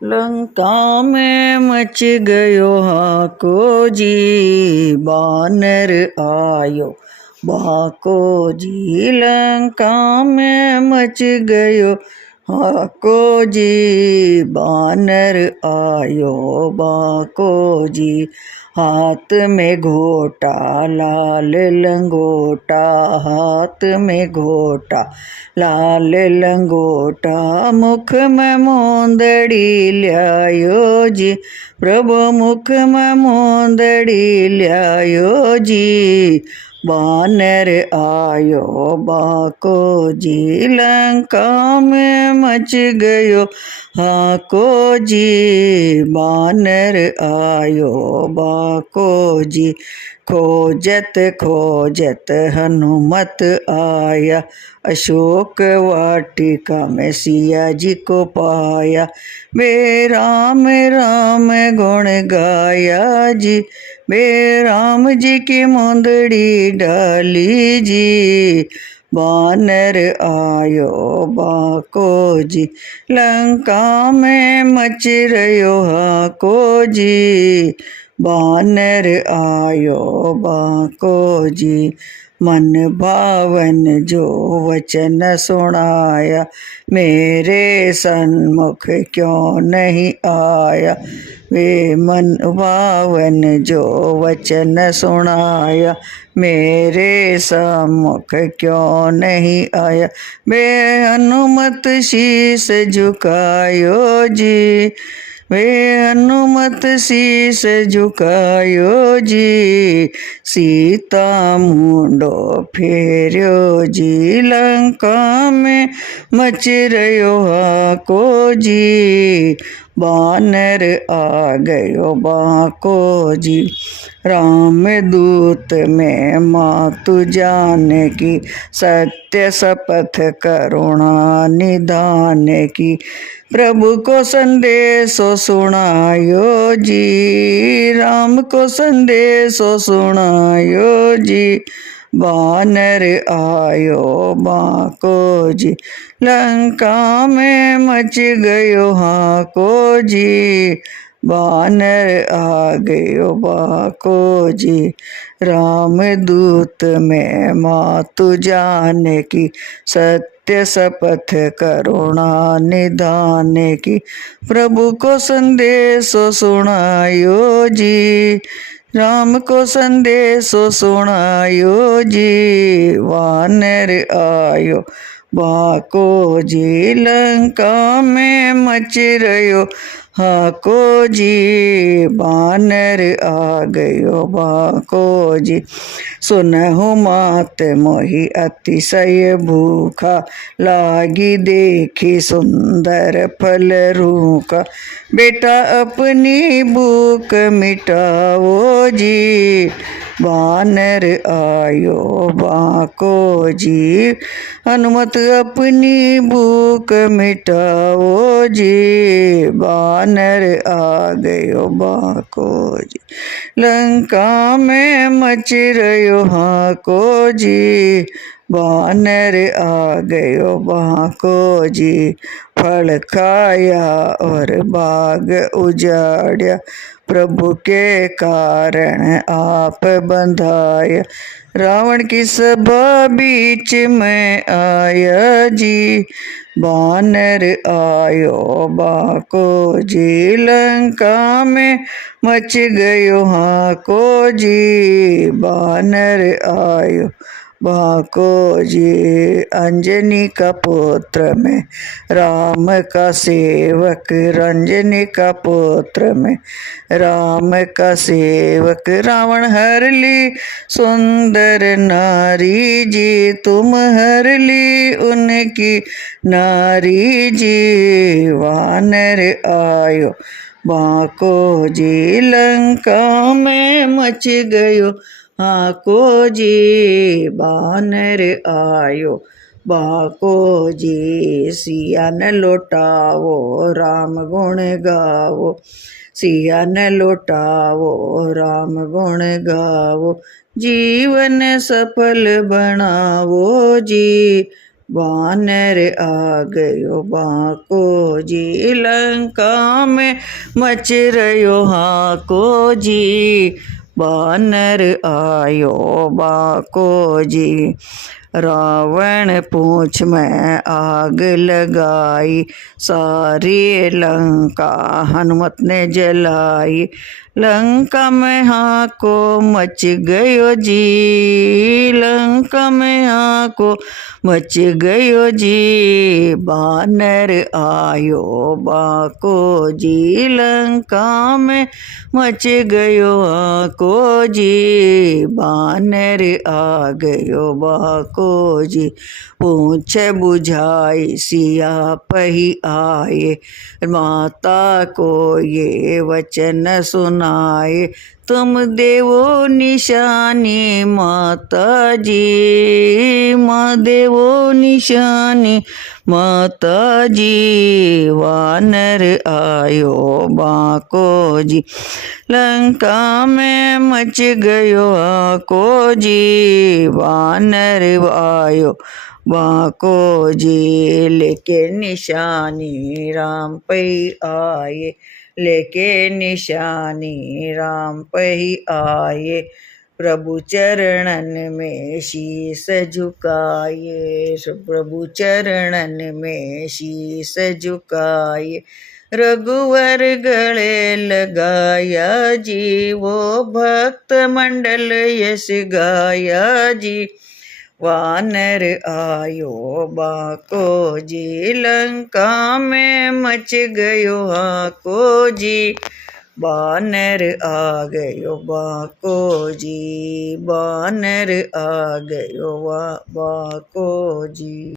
लंका में मच गयो हाको जी, बानर आयो बाको जी। लंका में मच गयो हाको जी, बानर आयो बाको जी। हाथ में घोटा लाल लंगोटा, हाथ में घोटा लाल लंगोटा। मुख में मोंदड़ी ल्यायो जी, प्रभु मुख में मोंदड़ी ल्यायो जी। बानर आयो बाको जी, लंका में मच गयो हाको जी। बानर आयो बाको जी। खोजत खोजत हनुमत आया, अशोक वाटिका में सिया जी को पाया। वे राम राम गुण गाया जी, वे राम जी की मुंदड़ी डाली जी। बानर आयो बाको जी, लंका में मच रयो हाको जी। बानर आयो बाको जी। मन भावन जो वचन सुनाया, मेरे सन्मुख क्यों नहीं आया। वे मन भावन जो वचन सुनाया, मेरे सम्मुख क्यों नहीं आया। वे हनुमत शीस झुकायो जी, वे हनुमत शीस झुकायो जी। सीता मुंडो फेर्यो जी, लंका में मच रयो हाको जी। बानर आ गयो बाको जी। राम दूत में मातु जानकी, सत्य शपथ करुणा निधान की। प्रभु को संदेशो सुनायो जी, राम को संदेशो सुनायो जी। बानर आयो बाको जी, लंका में मच गयो हाको जी। बानर आ गयो बाको जी। राम दूत में मातु जानकी, सत्य शपथ करुणा निधान की। प्रभु को संदेशो सुनायो जी, राम को संदेशो सुनायो जी। वानर आयो बाको जी, लंका में मच रयो हाको जी। बानर आ गयो बाको जी। सुनहु मात मोहि अतिशय भूखा, लागी देखी सुंदर फल रूखा। बेटा अपनी भूख मिटाओ जी, बानर आयो बाको जी। हनुमत अपनी भूख मिटाओ जी, बानर आ गयो बाको जी। लंका में मच रयो हाको जी, बानर आ गयो बाको जी। फल खाया और बाग उजाड़या, प्रभु के कारण आप बंधाया। रावण की सभा बीच में आया जी, बानर आयो बाको जी। लंका में मच गयो हाको जी, बानर आयो बाको जी। अंजनी का पुत्र में राम का सेवक, रंजनी का पुत्र में राम का सेवक। रावण हर ली सुंदर नारी जी, तुम हर ली उनकी नारी जी। वानर आयो बाको जी, लंका में मच गयो हाको जी। बानर आयो बाको जी। सिया न लौटावो राम गुण गावो, सिया न लौटावो राम गुण गावो। जीवन सफल बनावो जी, बानर आ गयो बाको जी, लंका में मच रह्यो हाको जी, बानर आयो बाको जी। रावण पूंछ में आग लगाई, सारी लंका हनुमत ने जलाई। लंका में हाको मच गयो जी, लंका में हाको मच गयो जी, बानर आयो बाको जी, लंका में मच गयो हाको जी, बानर आ गयो बाको जी। पूंछ बुझाई सिया पही आए, माता को ये वचन सुनाए। तुम देवो निशानी माता जी, माँ देवो निशानी माता जी, वानर आयो बाको जी, लंका में मच गयो हाको जी, वानर आयो बाको जी। लेके निशानी राम पही आए, लेके निशानी राम पही आए। प्रभु चरणन में शीस झुकाए, प्रभु चरणन में शीस झुकाए। रघुवर गले लगाया जी, वो भक्त मंडल यश गाया जी, वानर आयो बाको जी, लंका में मच गयो हाको जी, बानर आ गयो बाको जी, बानर आ गयो बाको जी।